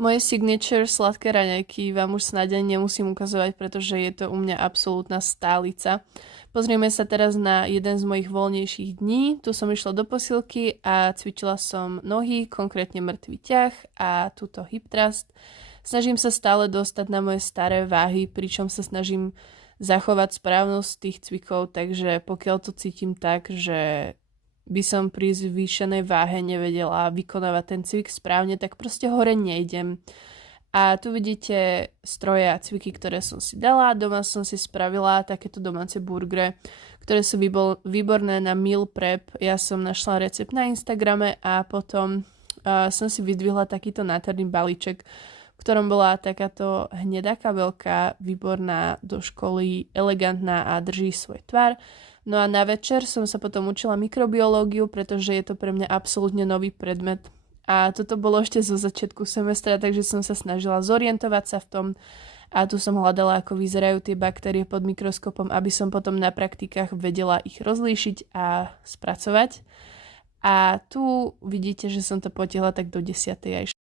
Moje signature sladké raňajky vám už snáď ani nemusím ukazovať, pretože je to u mňa absolútna stálica. Pozrieme sa teraz na jeden z mojich voľnejších dní. Tu som išla do posilky a cvičila som nohy, konkrétne mŕtvý ťah a túto hip thrust. Snažím sa stále dostať na moje staré váhy, pričom sa snažím zachovať správnosť tých cvikov, takže pokiaľ to cítim tak, že by som pri zvýšenej váhe nevedela vykonávať ten cvik správne, tak proste hore nejdem. A tu vidíte stroje a cviky, ktoré som si dala. Doma som si spravila takéto domáce burgery, ktoré sú výborné na meal prep. Ja som našla recept na Instagrame a potom som si vyzdvihla takýto nádherný balíček, v ktorom bola takáto hnedá kabelka, výborná do školy, elegantná a drží svoj tvar. No a na večer som sa potom učila mikrobiológiu, pretože je to pre mňa absolútne nový predmet. A toto bolo ešte zo začiatku semestra, takže som sa snažila zorientovať sa v tom. A tu som hľadala, ako vyzerajú tie baktérie pod mikroskopom, aby som potom na praktikách vedela ich rozlíšiť a spracovať. A tu vidíte, že som to potiahla tak do 10. aj